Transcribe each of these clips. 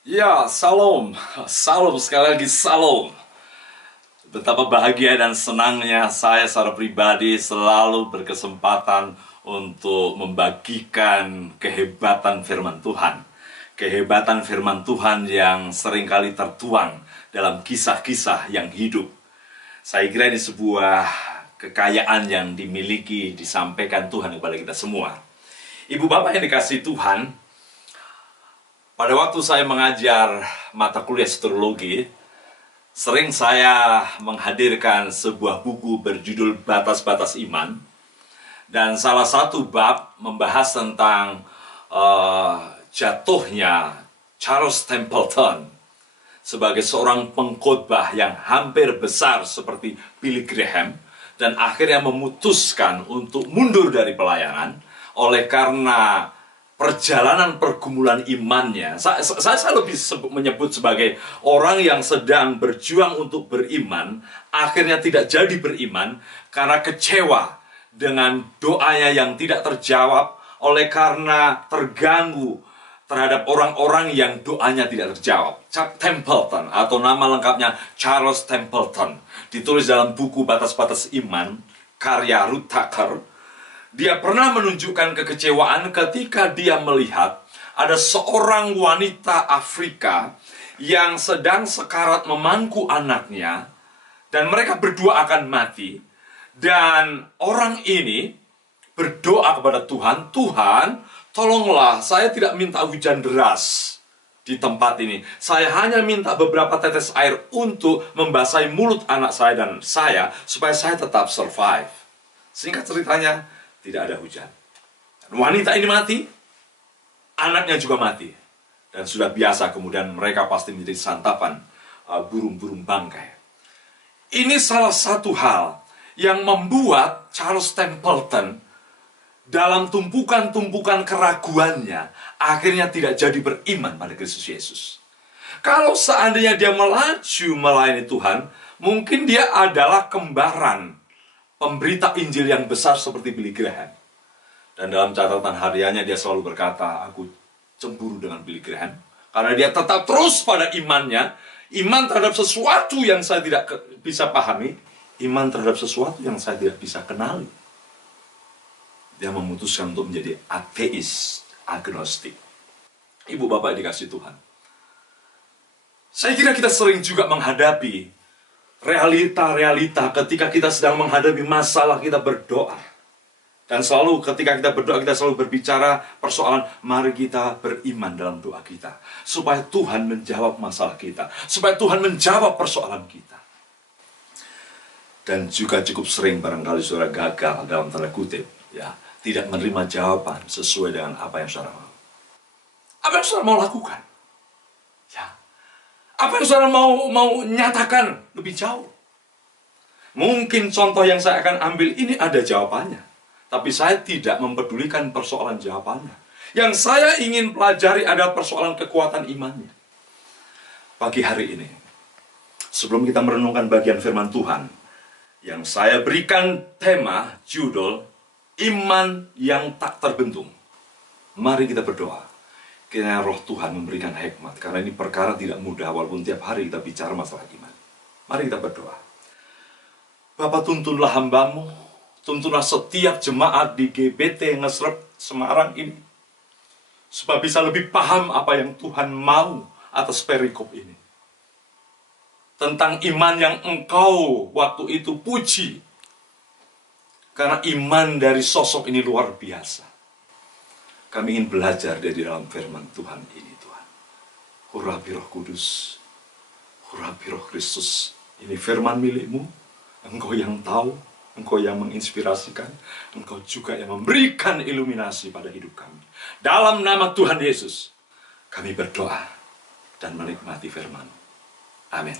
Ya, salam. Salam sekali lagi, salam. Betapa bahagia dan senangnya saya secara pribadi selalu berkesempatan untuk membagikan kehebatan firman Tuhan. Kehebatan firman Tuhan yang seringkali tertuang dalam kisah-kisah yang hidup. Saya kira ini sebuah kekayaan yang dimiliki, disampaikan Tuhan kepada kita semua. Ibu bapak yang dikasihi Tuhan, pada waktu saya mengajar mata kuliah Psikologi, sering saya menghadirkan sebuah buku berjudul Batas-Batas Iman. Dan salah satu bab membahas tentang jatuhnya Charles Templeton sebagai seorang pengkhotbah yang hampir besar seperti Billy Graham, dan akhirnya memutuskan untuk mundur dari pelayanan oleh karena perjalanan pergumulan imannya. Saya lebih menyebut sebagai orang yang sedang berjuang untuk beriman, akhirnya tidak jadi beriman karena kecewa dengan doanya yang tidak terjawab, oleh karena terganggu terhadap orang-orang yang doanya tidak terjawab. Templeton, atau nama lengkapnya Charles Templeton, ditulis dalam buku Batas-Batas Iman, karya Ruth Tucker. Dia pernah menunjukkan kekecewaan ketika dia melihat ada seorang wanita Afrika yang sedang sekarat memangku anaknya, dan mereka berdua akan mati. Dan orang ini berdoa kepada Tuhan, "Tuhan, tolonglah, saya tidak minta hujan deras di tempat ini. Saya hanya minta beberapa tetes air untuk membasahi mulut anak saya dan saya, supaya saya tetap survive." Singkat ceritanya, tidak ada hujan. Wanita ini mati, anaknya juga mati. Dan sudah biasa kemudian mereka pasti menjadi santapan burung-burung bangkai. Ini salah satu hal yang membuat Charles Templeton dalam tumpukan-tumpukan keraguannya akhirnya tidak jadi beriman pada Kristus Yesus. Kalau seandainya dia melaju melayani Tuhan, mungkin dia adalah kembaran pemberita Injil yang besar seperti Billy Graham. Dan dalam catatan hariannya dia selalu berkata, "Aku cemburu dengan Billy Graham karena dia tetap terus pada imannya, iman terhadap sesuatu yang saya tidak bisa pahami, iman terhadap sesuatu yang saya tidak bisa kenali." Dia memutuskan untuk menjadi ateis, agnostik. Ibu bapak dikasih Tuhan, saya kira kita sering juga menghadapi realita-realita ketika kita sedang menghadapi masalah, kita berdoa. Dan selalu ketika kita berdoa, kita selalu berbicara persoalan, mari kita beriman dalam doa kita, supaya Tuhan menjawab masalah kita, supaya Tuhan menjawab persoalan kita. Dan juga cukup sering barangkali saudara gagal dalam tanda kutip, ya, tidak menerima jawaban sesuai dengan apa yang saudara mau. Apa yang saudara mau lakukan? Ya. Apa yang saudara mau nyatakan lebih jauh? Mungkin contoh yang saya akan ambil ini ada jawabannya, tapi saya tidak mempedulikan persoalan jawabannya. Yang saya ingin pelajari adalah persoalan kekuatan imannya. Pagi hari ini, sebelum kita merenungkan bagian firman Tuhan, yang saya berikan tema, judul, Iman yang Tak Terbentung. Mari kita berdoa. Kiranya roh Tuhan memberikan hikmat, karena ini perkara tidak mudah walaupun tiap hari kita bicara masalah iman. Mari kita berdoa. Bapa, tuntunlah hamba-Mu, tuntunlah setiap jemaat di GBT Ngesrep Semarang ini, supaya bisa lebih paham apa yang Tuhan mau atas perikop ini. Tentang iman yang Engkau waktu itu puji, karena iman dari sosok ini luar biasa. Kami ingin belajar dari dalam firman Tuhan ini, Tuhan. Hurabi Roh Kudus, hurabi Roh Kristus. Ini firman milik-Mu. Engkau yang tahu, Engkau yang menginspirasikan, Engkau juga yang memberikan iluminasi pada hidup kami. Dalam nama Tuhan Yesus, kami berdoa dan menikmati firman. Amin.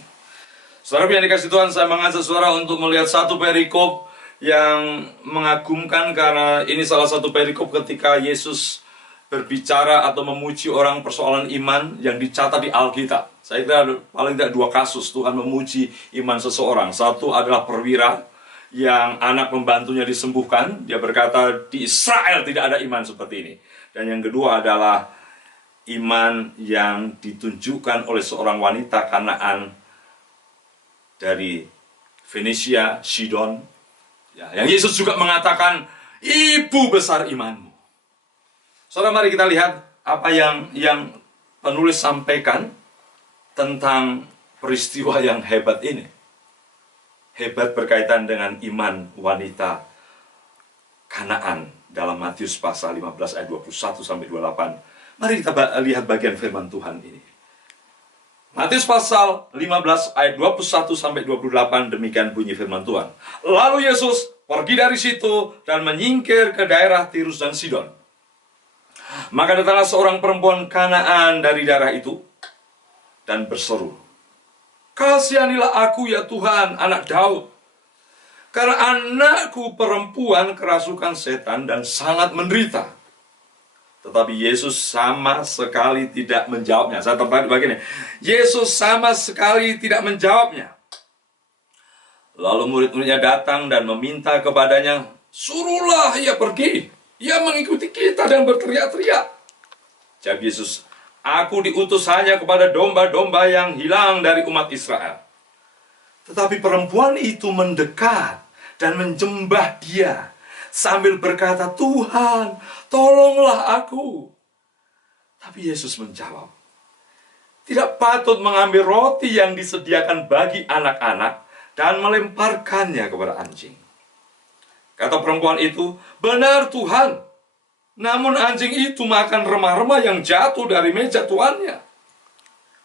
Saudara yang dikasih Tuhan, saya mengajak saudara untuk melihat satu perikop yang mengagumkan, karena ini salah satu perikop ketika Yesus berbicara atau memuji orang persoalan iman yang dicatat di Alkitab. Saya kira paling tidak dua kasus Tuhan memuji iman seseorang. Satu adalah perwira yang anak pembantunya disembuhkan. Dia berkata, di Israel tidak ada iman seperti ini. Dan yang kedua adalah iman yang ditunjukkan oleh seorang wanita Kanaan dari Fenisia, Sidon. Ya, yang Yesus juga mengatakan, ibu besar imanmu. Saudara, mari kita lihat apa yang penulis sampaikan tentang peristiwa yang hebat ini. Hebat berkaitan dengan iman wanita Kanaan dalam Matius pasal 15 ayat 21 sampai 28. Mari kita lihat bagian firman Tuhan ini. Matius pasal 15 ayat 21 sampai 28, demikian bunyi firman Tuhan. Lalu Yesus pergi dari situ dan menyingkir ke daerah Tirus dan Sidon. Maka datanglah seorang perempuan Kanaan dari daerah itu dan berseru, "Kasihanilah aku ya Tuhan, anak Daud, karena anakku perempuan kerasukan setan dan sangat menderita." Tetapi Yesus sama sekali tidak menjawabnya. Saya tertarik begini. Yesus sama sekali tidak menjawabnya. Lalu murid-muridnya datang dan meminta kepadanya, "Suruhlah ia pergi. Ia mengikuti kita dan berteriak-teriak." Jawab Yesus, "Aku diutus hanya kepada domba-domba yang hilang dari umat Israel." Tetapi perempuan itu mendekat dan menjembah dia sambil berkata, "Tuhan, tolonglah aku." Tapi Yesus menjawab, "Tidak patut mengambil roti yang disediakan bagi anak-anak dan melemparkannya kepada anjing." Kata perempuan itu, "Benar Tuhan, namun anjing itu makan remah-remah yang jatuh dari meja tuannya."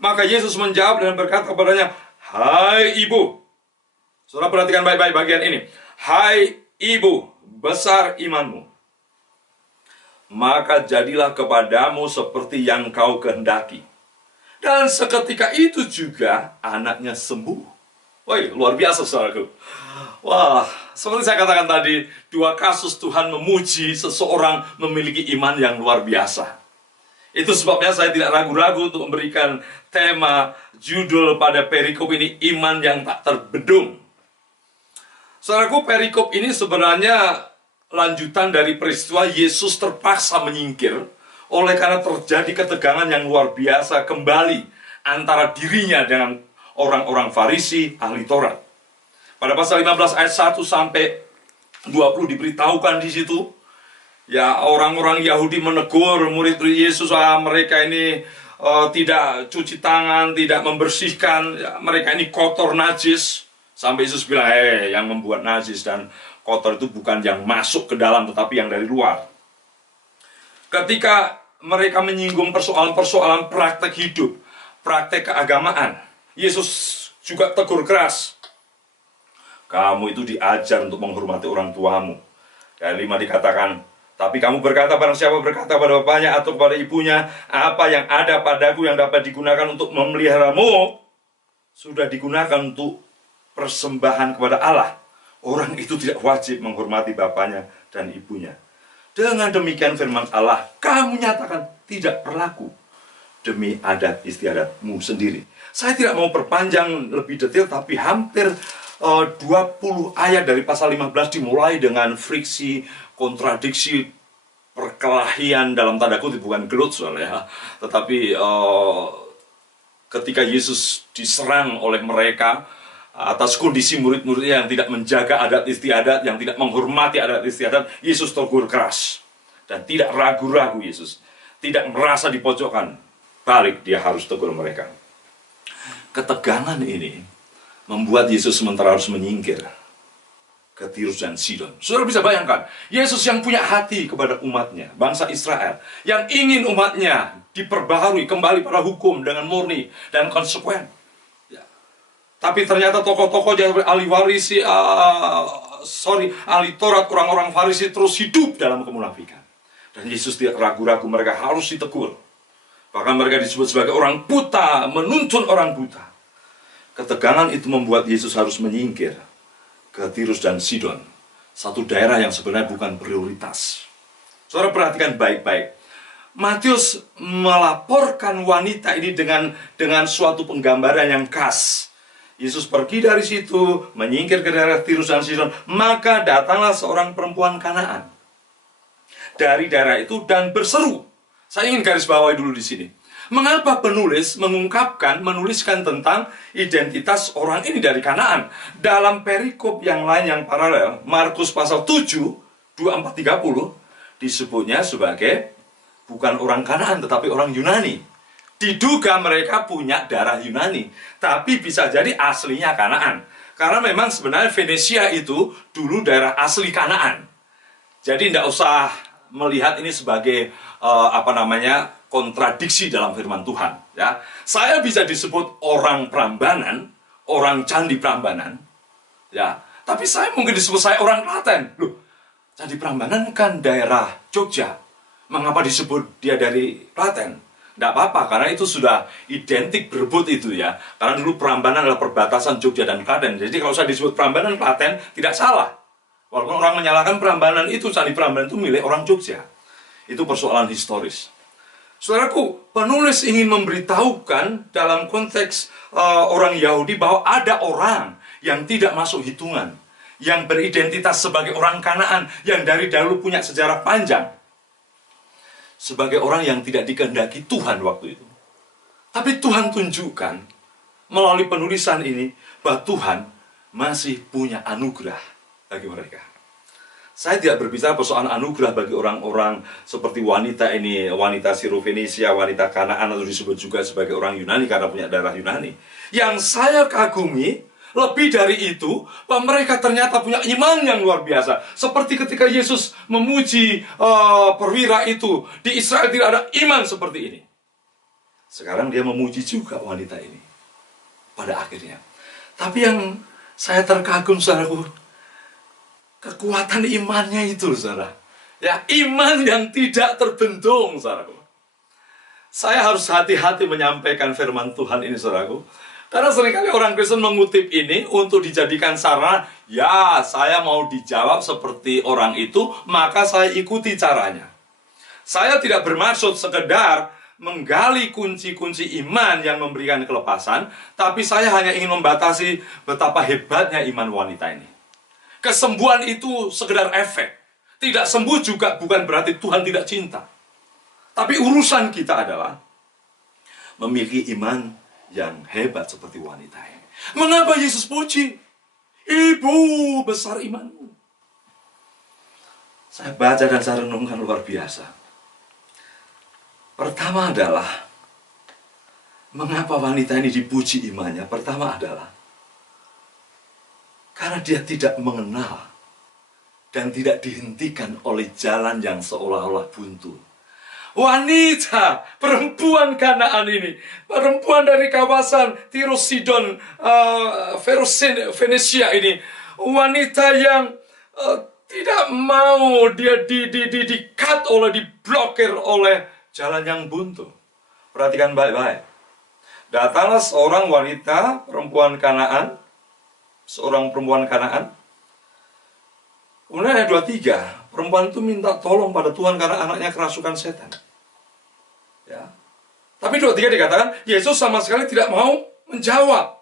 Maka Yesus menjawab dan berkata kepadanya, "Hai ibu." Saudara perhatikan baik-baik bagian ini. "Hai ibu, besar imanmu. Maka jadilah kepadamu seperti yang kau kehendaki." Dan seketika itu juga anaknya sembuh. Woi, luar biasa saudaraku. Wah, seperti saya katakan tadi, dua kasus Tuhan memuji seseorang memiliki iman yang luar biasa. Itu sebabnya saya tidak ragu-ragu untuk memberikan tema judul pada perikop ini, iman yang tak terbendung. Saudaraku, perikop ini sebenarnya lanjutan dari peristiwa Yesus terpaksa menyingkir oleh karena terjadi ketegangan yang luar biasa kembali antara dirinya dengan orang-orang Farisi, ahli Taurat. Pada pasal 15 ayat 1 sampai 20 diberitahukan di situ, ya, orang-orang Yahudi menegur murid-murid Yesus, mereka ini tidak cuci tangan, tidak membersihkan, ya, mereka ini kotor, najis. Sampai Yesus bilang, yang membuat najis dan kotor itu bukan yang masuk ke dalam, tetapi yang dari luar. Ketika mereka menyinggung persoalan-persoalan praktek hidup, praktek keagamaan, Yesus juga tegur keras. "Kamu itu diajar untuk menghormati orang tuamu." Dan 5 dikatakan, "Tapi kamu berkata, barang siapa berkata pada bapaknya atau kepada ibunya, apa yang ada padaku yang dapat digunakan untuk memeliharamu, sudah digunakan untuk persembahan kepada Allah. Orang itu tidak wajib menghormati bapaknya dan ibunya. Dengan demikian firman Allah, kamu nyatakan tidak berlaku demi adat istiadatmu sendiri." Saya tidak mau perpanjang lebih detail, tapi hampir 20 ayat dari pasal 15 dimulai dengan friksi, kontradiksi, perkelahian dalam tanda kutip, bukan gelut soalnya, tetapi ketika Yesus diserang oleh mereka atas kondisi murid-muridnya yang tidak menjaga adat istiadat, yang tidak menghormati adat istiadat, Yesus tegur keras. Dan tidak ragu-ragu Yesus, tidak merasa dipojokkan, balik dia harus tegur mereka. Ketegangan ini membuat Yesus sementara harus menyingkir ke Tirus dan Sidon. Saudara bisa bayangkan, Yesus yang punya hati kepada umatnya, bangsa Israel, yang ingin umatnya diperbaharui kembali pada hukum dengan murni dan konsekuen. Tapi ternyata tokoh-tokoh ahli Taurat, orang-orang Farisi terus hidup dalam kemunafikan. Dan Yesus tidak ragu-ragu, mereka harus ditegur. Bahkan mereka disebut sebagai orang buta, menuntun orang buta. Ketegangan itu membuat Yesus harus menyingkir ke Tirus dan Sidon, satu daerah yang sebenarnya bukan prioritas. Saudara perhatikan baik-baik. Matius melaporkan wanita ini dengan suatu penggambaran yang khas. Yesus pergi dari situ, menyingkir ke daerah Tirus dan Sidon, maka datanglah seorang perempuan Kanaan dari daerah itu dan berseru. Saya ingin garis bawahi dulu di sini. Mengapa penulis menuliskan tentang identitas orang ini dari Kanaan? Dalam perikop yang lain yang paralel, Markus pasal 7, 24-30, disebutnya sebagai bukan orang Kanaan, tetapi orang Yunani. Diduga mereka punya darah Yunani, tapi bisa jadi aslinya Kanaan. Karena memang sebenarnya Venesia itu dulu daerah asli Kanaan. Jadi tidak usah melihat ini sebagai kontradiksi dalam firman Tuhan. Ya, saya bisa disebut orang Prambanan, orang Candi Prambanan. Ya, tapi saya mungkin disebut saya orang Klaten. Loh, Candi Prambanan kan daerah Jogja. Mengapa disebut dia dari Klaten? Tidak apa-apa, karena itu sudah identik berebut itu ya. Karena dulu Prambanan adalah perbatasan Jogja dan Klaten. Jadi kalau saya disebut Prambanan Klaten, tidak salah. Walaupun orang menyalahkan Prambanan itu, Candi Prambanan itu milik orang Jogja. Itu persoalan historis. Saudaraku, penulis ingin memberitahukan dalam konteks orang Yahudi bahwa ada orang yang tidak masuk hitungan, yang beridentitas sebagai orang Kanaan, yang dari dahulu punya sejarah panjang, sebagai orang yang tidak dikehendaki Tuhan waktu itu. Tapi Tuhan tunjukkan melalui penulisan ini bahwa Tuhan masih punya anugerah bagi mereka. Saya tidak berbicara persoalan anugerah bagi orang-orang seperti wanita ini, wanita Sirofenisia, wanita Kanaan, atau disebut juga sebagai orang Yunani karena punya darah Yunani. Yang saya kagumi, lebih dari itu, bahwa mereka ternyata punya iman yang luar biasa. Seperti ketika Yesus memuji perwira itu, di Israel tidak ada iman seperti ini. Sekarang dia memuji juga wanita ini pada akhirnya. Tapi yang saya terkagum, saudaraku, kekuatan imannya itu, saudara. Ya, iman yang tidak terbendung, saudaraku. Saya harus hati-hati menyampaikan firman Tuhan ini, saudaraku. Karena seringkali orang Kristen mengutip ini untuk dijadikan sarana, ya, saya mau dijawab seperti orang itu, maka saya ikuti caranya. Saya tidak bermaksud sekedar menggali kunci-kunci iman yang memberikan kelepasan, tapi saya hanya ingin membatasi betapa hebatnya iman wanita ini. Kesembuhan itu sekedar efek. Tidak sembuh juga bukan berarti Tuhan tidak cinta. Tapi urusan kita adalah memiliki iman yang hebat seperti wanita ini. Mengapa Yesus puji? Ibu besar imanmu. Saya baca dan saya renungkan luar biasa. Pertama adalah, mengapa wanita ini dipuji imannya? Pertama adalah karena dia tidak mengenal dan tidak dihentikan oleh jalan yang seolah-olah buntu. Wanita, perempuan Kanaan ini, perempuan dari kawasan Tirus Sidon, Venesia ini, wanita yang tidak mau dia di-cut oleh, diblokir oleh jalan yang buntu. Perhatikan baik-baik. Datanglah seorang wanita, perempuan Kanaan, seorang perempuan Kanaan. Kemudian ayat 23, perempuan itu minta tolong pada Tuhan karena anaknya kerasukan setan. Ya. Tapi 23 dikatakan, Yesus sama sekali tidak mau menjawab.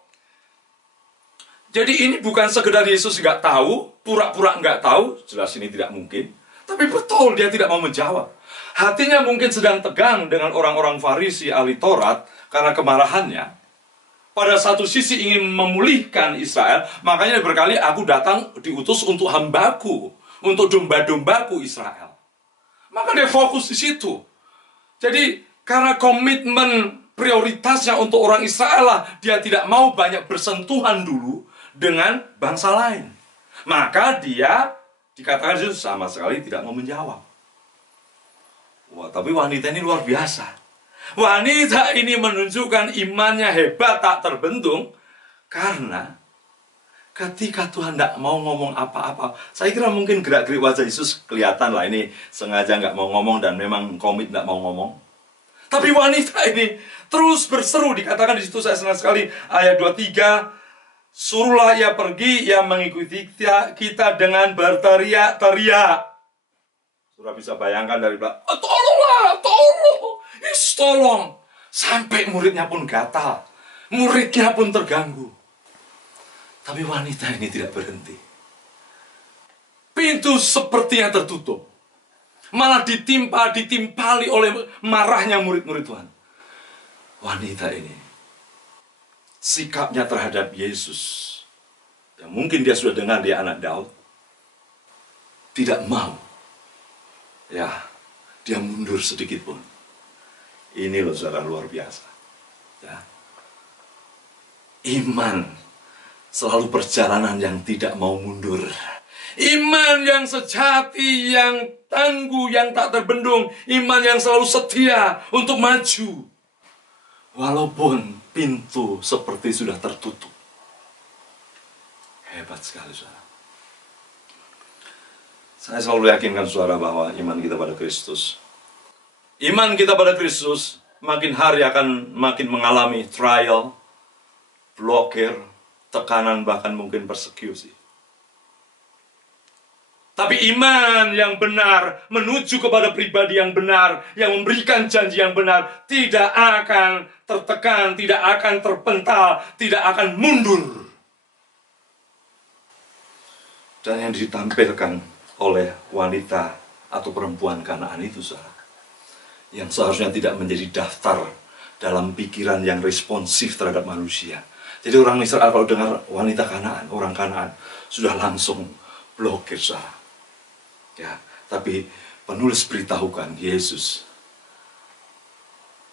Jadi ini bukan sekedar Yesus nggak tahu, pura-pura nggak tahu, jelas ini tidak mungkin. Tapi betul dia tidak mau menjawab. Hatinya mungkin sedang tegang dengan orang-orang Farisi ahli Taurat karena kemarahannya. Pada satu sisi ingin memulihkan Israel, makanya berkali aku datang diutus untuk hambaku, untuk domba-dombaku Israel. Maka dia fokus di situ. Jadi karena komitmen prioritasnya untuk orang Israel lah, dia tidak mau banyak bersentuhan dulu dengan bangsa lain. Maka dia dikatakan sama sekali tidak mau menjawab. Wah, tapi wanita ini luar biasa. Wanita ini menunjukkan imannya hebat tak terbendung karena ketika Tuhan tidak mau ngomong apa-apa, saya kira mungkin gerak-gerik wajah Yesus kelihatan lah ini sengaja nggak mau ngomong dan memang komit nggak mau ngomong. Tapi wanita ini terus berseru, dikatakan di situ saya senang sekali ayat 23, suruhlah ia pergi, ia mengikuti kita dengan berteriak-teriak. Sudah bisa bayangkan dari belakang, tolonglah, tolong, tolong. Sampai muridnya pun gatal, muridnya pun terganggu. Tapi wanita ini tidak berhenti. Pintu sepertinya tertutup. Malah ditimpali oleh marahnya murid-murid Tuhan. Wanita ini, sikapnya terhadap Yesus, yang mungkin dia sudah dengar dia anak Daud, tidak mau. Ya, dia mundur sedikit pun. Ini loh saudara, luar biasa. Ya. Iman selalu perjalanan yang tidak mau mundur. Iman yang sejati, yang tangguh, yang tak terbendung. Iman yang selalu setia untuk maju. Walaupun pintu seperti sudah tertutup. Hebat sekali, saudara. Saya selalu yakinkan saudara bahwa iman kita pada Kristus. Iman kita pada Kristus makin hari akan makin mengalami trial, blokir, tekanan, bahkan mungkin persekusi. Tapi iman yang benar menuju kepada pribadi yang benar, yang memberikan janji yang benar, tidak akan tertekan, tidak akan terpental, tidak akan mundur. Dan yang ditampilkan oleh wanita atau perempuan Kanaan itu, saudara, yang seharusnya tidak menjadi daftar dalam pikiran yang responsif terhadap manusia. Jadi orang Israel kalau dengar wanita Kanaan, orang Kanaan, sudah langsung blokir, saudara. Ya, tapi penulis beritahukan Yesus,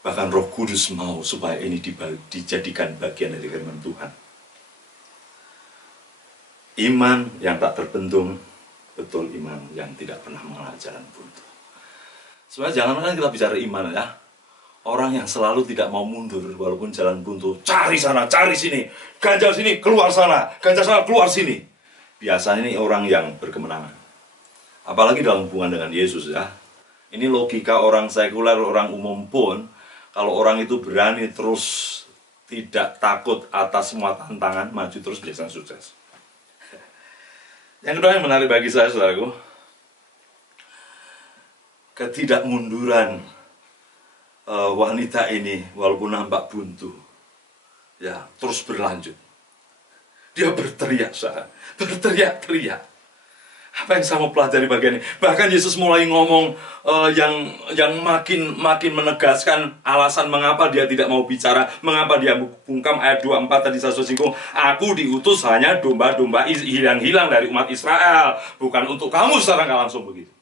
bahkan Roh Kudus mau supaya ini dijadikan bagian dari firman Tuhan. Iman yang tak terbendung, betul iman yang tidak pernah mengenal jalan buntu. Sebenarnya jangan kita bicara iman ya. Orang yang selalu tidak mau mundur walaupun jalan buntu, cari sana, cari sini, ganjal sini, keluar sana, ganjal sana, keluar sini. Biasanya ini orang yang berkemenangan. Apalagi dalam hubungan dengan Yesus ya. Ini logika orang sekuler, orang umum pun, kalau orang itu berani terus tidak takut atas semua tantangan, maju terus biasanya sukses. Yang kedua yang menarik bagi saya, saudaraku, ketidakmunduran wanita ini walaupun nampak buntu, ya terus berlanjut. Dia berteriak, saudara, berteriak-teriak. Apa yang saya mau pelajari bagian ini? Bahkan Yesus mulai ngomong yang makin menegaskan alasan mengapa dia tidak mau bicara, mengapa dia bungkam. Ayat 24 tadi saya sudah singgung, aku diutus hanya domba-domba hilang-hilang dari umat Israel, bukan untuk kamu. Secara nggak langsung begitu.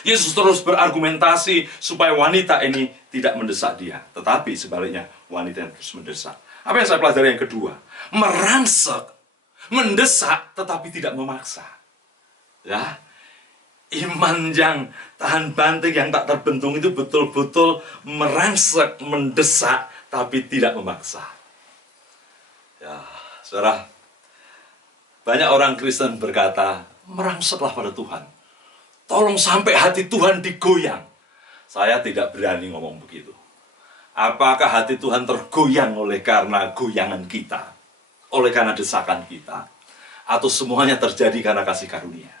Yesus terus berargumentasi supaya wanita ini tidak mendesak dia, tetapi sebaliknya wanita yang terus mendesak. Apa yang saya pelajari yang kedua? Merangsek, mendesak, tetapi tidak memaksa. Ya, iman yang tahan banting, yang tak terbentung itu betul-betul merangsek, mendesak, tapi tidak memaksa. Ya, saudara, banyak orang Kristen berkata, merangseklah pada Tuhan. Tolong sampai hati Tuhan digoyang. Saya tidak berani ngomong begitu. Apakah hati Tuhan tergoyang oleh karena goyangan kita, oleh karena desakan kita, atau semuanya terjadi karena kasih karunia?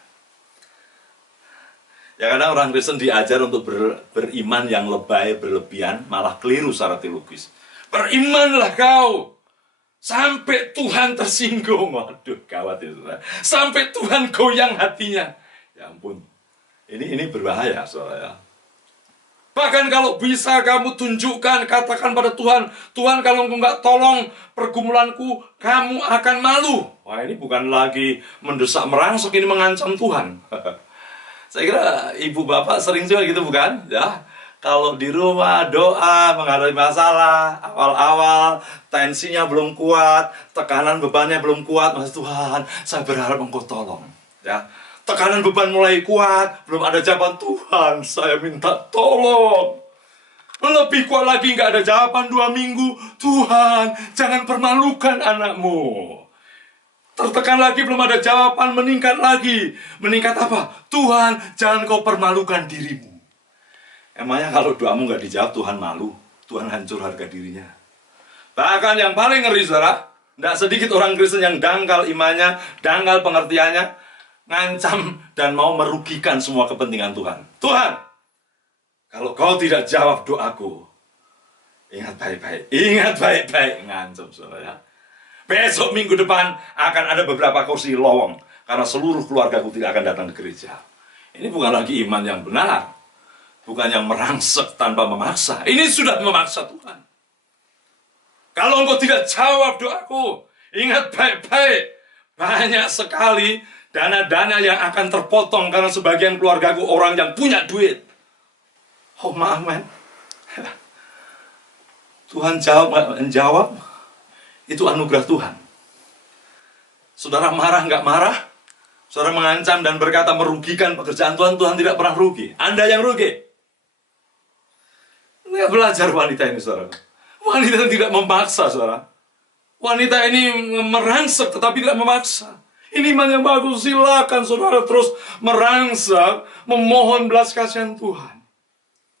Ya, karena orang Kristen diajar untuk beriman yang lebay, berlebihan, malah keliru secara teologis. Berimanlah kau sampai Tuhan tersinggung. Waduh, gawat ya, saudara. Sampai Tuhan goyang hatinya. Ya ampun, ini berbahaya, saudara ya. Bahkan kalau bisa kamu tunjukkan, katakan pada Tuhan, Tuhan kalau engkau nggak tolong pergumulanku, kamu akan malu. Wah, ini bukan lagi mendesak merangsek, ini mengancam Tuhan. Saya kira ibu bapak sering juga gitu, bukan? Ya, kalau di rumah doa menghadapi masalah, awal-awal tensinya belum kuat, tekanan bebannya belum kuat, Mas Tuhan, saya berharap engkau tolong. Ya, tekanan beban mulai kuat, belum ada jawaban, Tuhan, saya minta tolong. Lebih kuat lagi, nggak ada jawaban 2 minggu, Tuhan, jangan permalukan anakmu. Tertekan lagi, belum ada jawaban, meningkat lagi. Meningkat apa? Tuhan, jangan kau permalukan dirimu. Emangnya kalau doamu nggak dijawab, Tuhan malu? Tuhan hancur harga dirinya. Bahkan yang paling ngeri, saudara, tidak sedikit orang Kristen yang dangkal imannya, dangkal pengertiannya, ngancam dan mau merugikan semua kepentingan Tuhan. Tuhan, kalau kau tidak jawab doaku, ingat baik-baik, ngancam, saudara ya. Besok minggu depan akan ada beberapa kursi lowong karena seluruh keluargaku tidak akan datang ke gereja. Ini bukan lagi iman yang benar. Bukan yang merangsek tanpa memaksa. Ini sudah memaksa Tuhan. Kalau engkau tidak jawab doaku, ingat baik-baik. Banyak sekali dana-dana yang akan terpotong karena sebagian keluargaku orang yang punya duit. Oh maaf men. Tuhan jawab, itu anugerah Tuhan. Saudara marah nggak marah? Saudara mengancam dan berkata merugikan pekerjaan Tuhan, Tuhan tidak pernah rugi. Anda yang rugi. Lihat belajar wanita ini, saudara. Wanita tidak memaksa, saudara. Wanita ini merangsek tetapi tidak memaksa. Ini iman yang bagus. Silakan saudara terus merangsek, memohon belas kasihan Tuhan.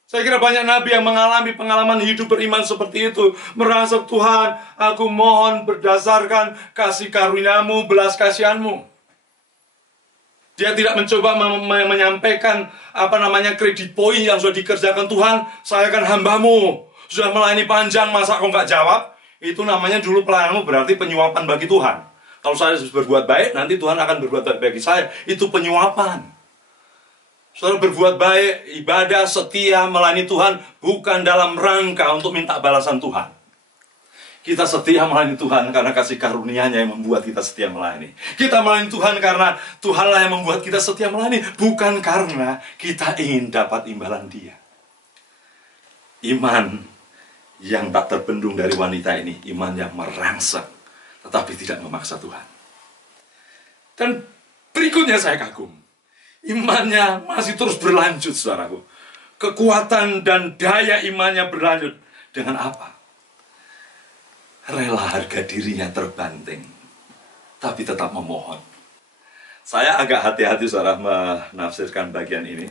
Saya kira banyak nabi yang mengalami pengalaman hidup beriman seperti itu. Merangsek, Tuhan, aku mohon berdasarkan kasih karuniamu, belas kasihanmu. Dia tidak mencoba menyampaikan kredit poin yang sudah dikerjakan. Tuhan, saya kan hambamu, sudah melayani panjang, masa kau nggak jawab? Itu namanya dulu pelayananmu berarti penyuapan bagi Tuhan. Kalau saya berbuat baik, nanti Tuhan akan berbuat baik bagi saya. Itu penyuapan. Saudara berbuat baik, ibadah, setia, melayani Tuhan, bukan dalam rangka untuk minta balasan Tuhan. Kita setia melayani Tuhan karena kasih karunia-Nya yang membuat kita setia melayani. Kita melayani Tuhan karena Tuhanlah yang membuat kita setia melayani, bukan karena kita ingin dapat imbalan Dia. Iman yang tak terbendung dari wanita ini, iman yang merangsek, tetapi tidak memaksa Tuhan. Dan berikutnya saya kagum. Imannya masih terus berlanjut, saudaraku. Kekuatan dan daya imannya berlanjut. Dengan apa? Rela harga dirinya terbanting, tapi tetap memohon. Saya agak hati-hati, saudara, menafsirkan bagian ini.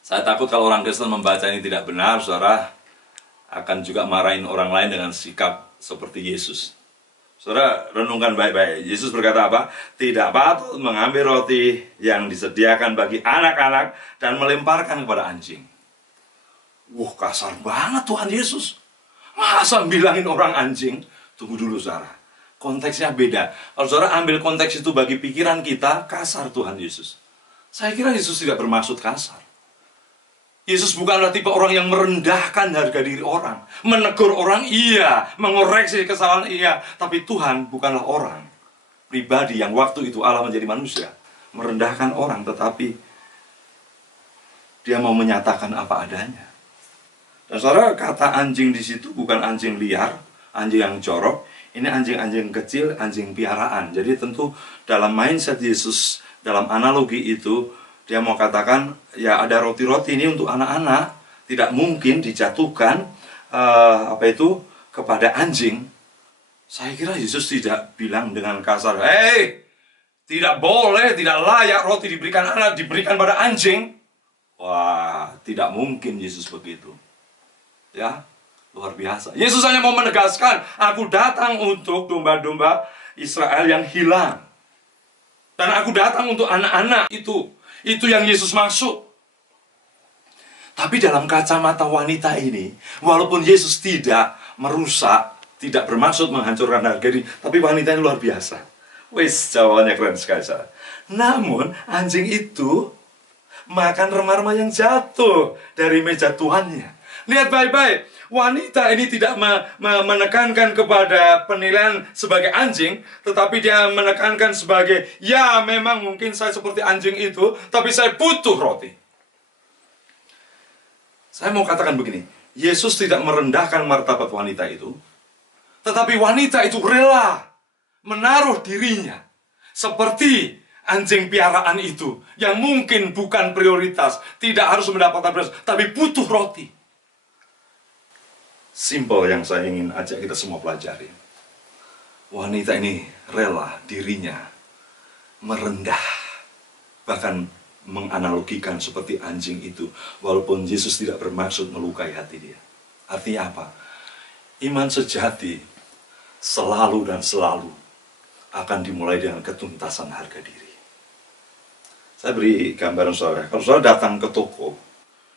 Saya takut kalau orang Kristen membaca ini tidak benar, saudara, akan juga marahin orang lain dengan sikap seperti Yesus. Saudara, renungkan baik-baik. Yesus berkata apa? Tidak patut mengambil roti yang disediakan bagi anak-anak dan melemparkan kepada anjing. Wah, kasar banget Tuhan Yesus. Masa bilangin orang anjing? Tunggu dulu, saudara. Konteksnya beda. Kalau saudara ambil konteks itu bagi pikiran kita, kasar Tuhan Yesus. Saya kira Yesus tidak bermaksud kasar. Yesus bukanlah tipe orang yang merendahkan harga diri orang. Menegur orang, iya. Mengoreksi kesalahan, iya. Tapi Tuhan bukanlah orang pribadi yang waktu itu Allah menjadi manusia. Merendahkan orang, tetapi Dia mau menyatakan apa adanya. Dan saudara, kata anjing di situ bukan anjing liar, anjing yang jorok. Ini anjing-anjing kecil, anjing piaraan. Jadi tentu dalam mindset Yesus, dalam analogi itu, Dia mau katakan, ya ada roti-roti ini untuk anak-anak, tidak mungkin dijatuhkan kepada anjing. Saya kira Yesus tidak bilang dengan kasar, "Hei, tidak boleh, tidak layak roti diberikan anak, diberikan pada anjing." Wah, tidak mungkin Yesus begitu. Ya, luar biasa. Yesus hanya mau menegaskan, aku datang untuk domba-domba Israel yang hilang. Dan aku datang untuk anak-anak itu. Itu yang Yesus maksud. Tapi dalam kacamata wanita ini, walaupun Yesus tidak merusak, tidak bermaksud menghancurkan harga diri, tapi wanita ini luar biasa. Wis, jawabannya keren sekali. Namun, anjing itu makan remah-remah yang jatuh dari meja tuannya. Lihat baik-baik, wanita ini tidak menekankan kepada penilaian sebagai anjing, tetapi dia menekankan sebagai, ya memang mungkin saya seperti anjing itu, tapi saya butuh roti. Saya mau katakan begini, Yesus tidak merendahkan martabat wanita itu, tetapi wanita itu rela menaruh dirinya seperti anjing piaraan itu, yang mungkin bukan prioritas, tidak harus mendapatkan prioritas, tapi butuh roti. Simpel yang saya ingin ajak kita semua pelajari. Wanita ini rela dirinya merendah, bahkan menganalogikan seperti anjing itu, walaupun Yesus tidak bermaksud melukai hati dia. Artinya apa? Iman sejati selalu dan selalu akan dimulai dengan ketuntasan harga diri. Saya beri gambaran saudara. Kalau saudara datang ke toko,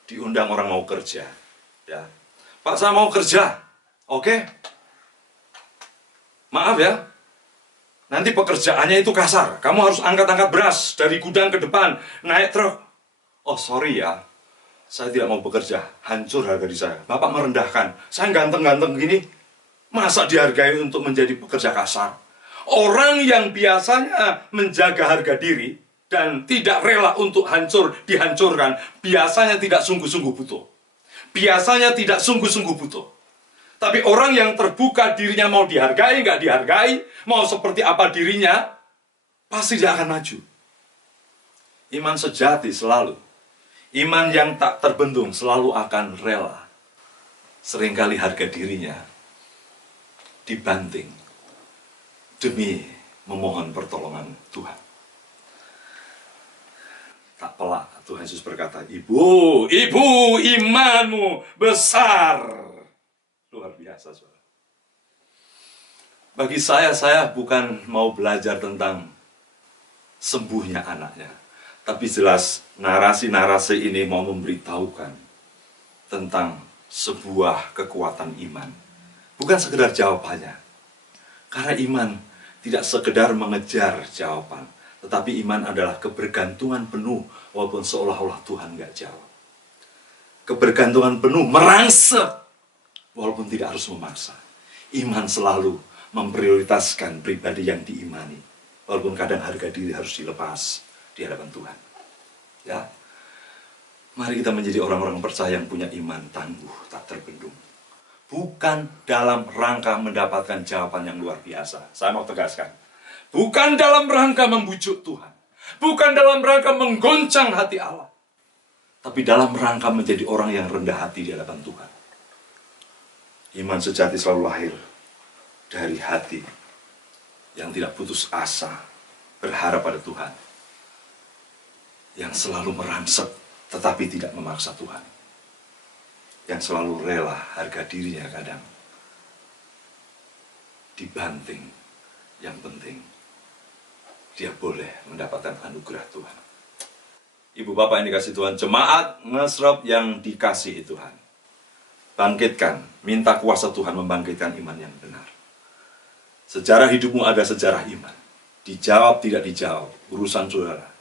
diundang orang mau kerja, ya, Pak, saya mau kerja. Oke? Maaf ya, Nanti pekerjaannya itu kasar. Kamu harus angkat-angkat beras dari gudang ke depan, naik truk. Oh sorry ya, saya tidak mau bekerja. Hancur harga diri saya. Bapak merendahkan. Saya ganteng-ganteng gini, masa dihargai untuk menjadi pekerja kasar? Orang yang biasanya menjaga harga diri dan tidak rela untuk dihancurkan, biasanya tidak sungguh-sungguh butuh. Biasanya tidak sungguh-sungguh butuh. Tapi orang yang terbuka dirinya mau dihargai, nggak dihargai, mau seperti apa dirinya, pasti dia akan maju. Iman sejati selalu. Iman yang tak terbendung selalu akan rela. Seringkali harga dirinya dibanting demi memohon pertolongan Tuhan. Tak pelak Tuhan Yesus berkata, Ibu, imanmu besar. Luar biasa, saudara. Bagi saya bukan mau belajar tentang sembuhnya anaknya. Tapi jelas narasi-narasi ini mau memberitahukan tentang sebuah kekuatan iman. Bukan sekedar jawabannya. Karena iman tidak sekedar mengejar jawaban. Tetapi iman adalah kebergantungan penuh walaupun seolah-olah Tuhan nggak jawab. Kebergantungan penuh merangsek walaupun tidak harus memaksa. Iman selalu memprioritaskan pribadi yang diimani. Walaupun kadang harga diri harus dilepas di hadapan Tuhan. Ya, mari kita menjadi orang-orang percaya yang punya iman tangguh, tak terbendung. Bukan dalam rangka mendapatkan jawaban yang luar biasa. Saya mau tegaskan. Bukan dalam rangka membujuk Tuhan. Bukan dalam rangka menggoncang hati Allah. Tapi dalam rangka menjadi orang yang rendah hati di hadapan Tuhan. Iman sejati selalu lahir dari hati yang tidak putus asa, berharap pada Tuhan. Yang selalu merangsek, tetapi tidak memaksa Tuhan. Yang selalu rela harga dirinya kadang dibanting. Yang penting, dia boleh mendapatkan anugerah Tuhan. Ibu bapak yang dikasihi Tuhan, jemaat Ngesrop yang dikasihi Tuhan. Bangkitkan, minta kuasa Tuhan membangkitkan iman yang benar. Sejarah hidupmu ada sejarah iman. Dijawab tidak dijawab, urusan saudara.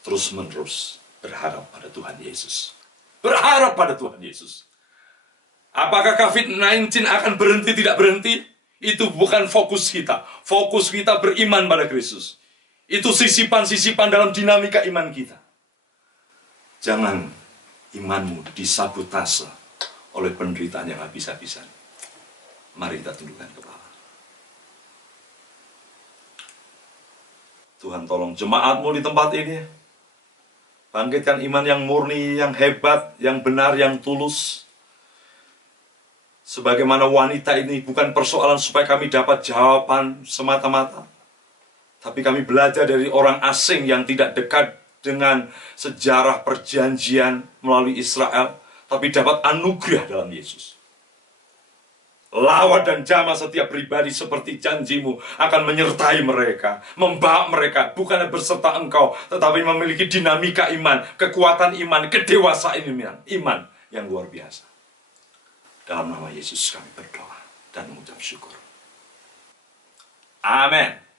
Terus menerus berharap pada Tuhan Yesus. Berharap pada Tuhan Yesus. Apakah COVID-19 akan berhenti tidak berhenti? Itu bukan fokus kita. Fokus kita beriman pada Kristus. Itu sisipan-sisipan dalam dinamika iman kita. Jangan imanmu disabotase oleh penderitaan yang habis-habisan. Mari kita tundukkan kepala. Tuhan tolong jemaatmu di tempat ini. Bangkitkan iman yang murni, yang hebat, yang benar, yang tulus. Sebagaimana wanita ini bukan persoalan supaya kami dapat jawaban semata-mata. Tapi kami belajar dari orang asing yang tidak dekat dengan sejarah perjanjian melalui Israel. Tapi dapat anugerah dalam Yesus. Lawat dan jamah setiap pribadi seperti janjimu akan menyertai mereka, membawa mereka, bukannya berserta engkau, tetapi memiliki dinamika iman, kekuatan iman, kedewasaan iman yang luar biasa. Dalam nama Yesus kami berdoa dan mengucap syukur. Amin.